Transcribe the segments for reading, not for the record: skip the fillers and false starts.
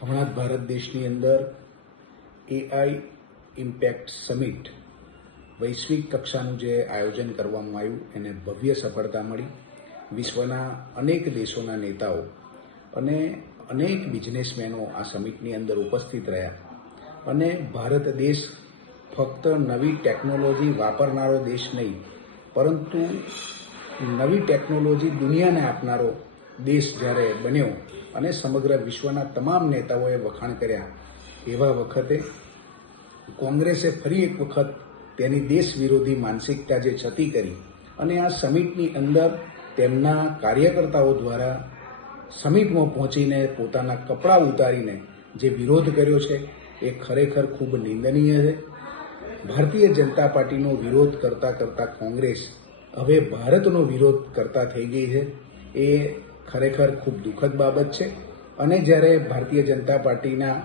હમણાં જ ભારત દેશની અંદર એઆઈ ઇમ્પેક્ટ સમિટ વૈશ્વિક કક્ષાનું જે આયોજન કરવામાં આવ્યું એને ભવ્ય સફળતા મળી. વિશ્વના અનેક દેશોના નેતાઓ અને અનેક બિઝનેસમેનો આ સમિટની અંદર ઉપસ્થિત રહ્યા અને ભારત દેશ ફક્ત નવી ટેકનોલોજી વાપરનારો દેશ નહીં, પરંતુ નવી ટેકનોલોજી દુનિયાને આપનારો દેશ જ્યારે બન્યો અને સમગ્ર વિશ્વના તમામ નેતાઓએ વખાણ કર્યા, એવા વખતે કોંગ્રેસે ફરી એક વખત તેની દેશ વિરોધી માનસિકતા જે છતી કરી અને આ સમિટની અંદર તેમના કાર્યકર્તાઓ દ્વારા સમિટમાં પહોંચીને પોતાના કપડાં ઉતારીને જે વિરોધ કર્યો છે એ ખરેખર ખૂબ નિંદનીય છે. ભારતીય જનતા પાર્ટીનો વિરોધ કરતાં કરતાં કોંગ્રેસ હવે ભારતનો વિરોધ કરતા થઈ ગઈ છે. એ ખરેખર ખૂબ દુઃખદ બાબત છે. અને જ્યારે ભારતીય જનતા પાર્ટીના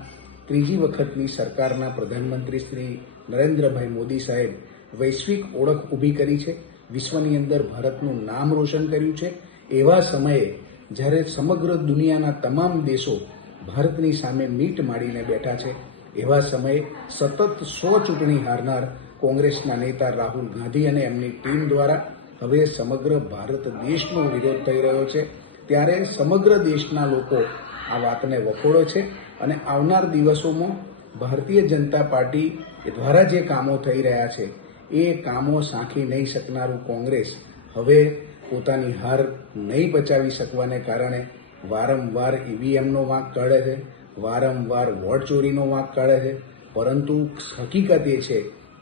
ત્રીજી વખતની સરકારના પ્રધાનમંત્રી શ્રી નરેન્દ્રભાઈ મોદી સાહેબ વૈશ્વિક ઓળખ ઊભી કરી છે, વિશ્વની અંદર ભારતનું નામ રોશન કર્યું છે, એવા સમયે જ્યારે સમગ્ર દુનિયાના તમામ દેશો ભારતની સામે મીટ માંડીને બેઠા છે, એવા સમયે સતત 100 ચૂંટણી હારનાર કોંગ્રેસના નેતા રાહુલ ગાંધી અને એમની ટીમ દ્વારા હવે સમગ્ર ભારત દેશનો વિરોધ થઈ રહ્યો છે. ત્યારે સમગ્ર દેશના લોકો આ વાતને વખોડે છે અને આવનાર દિવસોમાં ભારતીય જનતા પાર્ટી દ્વારા જે કામો થઈ રહ્યા છે એ કામો સાંખી નહીં શકનારું કોંગ્રેસ હવે પોતાની હાર નહીં બચાવી શકવાને કારણે વારંવાર ઈવીએમનો વાંક કાઢે છે, વારંવાર વોટ ચોરીનો વાંક કાઢે છે. પરંતુ હકીકત એ છે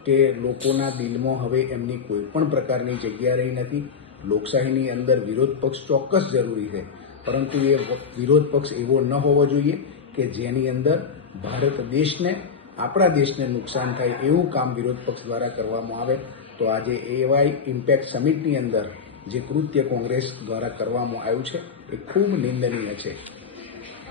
કે લોકોના દિલમાં હવે એમની કોઈ પણ પ્રકારની જગ્યા રહી નથી. લોકશાહીની અંદર વિરોધ પક્ષ ચોક્કસ જરૂરી છે, પરંતુ એ વિરોધ પક્ષ એવો ન હોવો જોઈએ કે જેની અંદર ભારત દેશને, આપણા દેશને નુકસાન થાય એવું કામ વિરોધ પક્ષ દ્વારા કરવામાં આવે. તો આજે એઆઈ ઇમ્પેક્ટ સમિટની અંદર જે કૃત્ય કોંગ્રેસ દ્વારા કરવામાં આવ્યું છે એ ખૂબ નિંદનીય છે.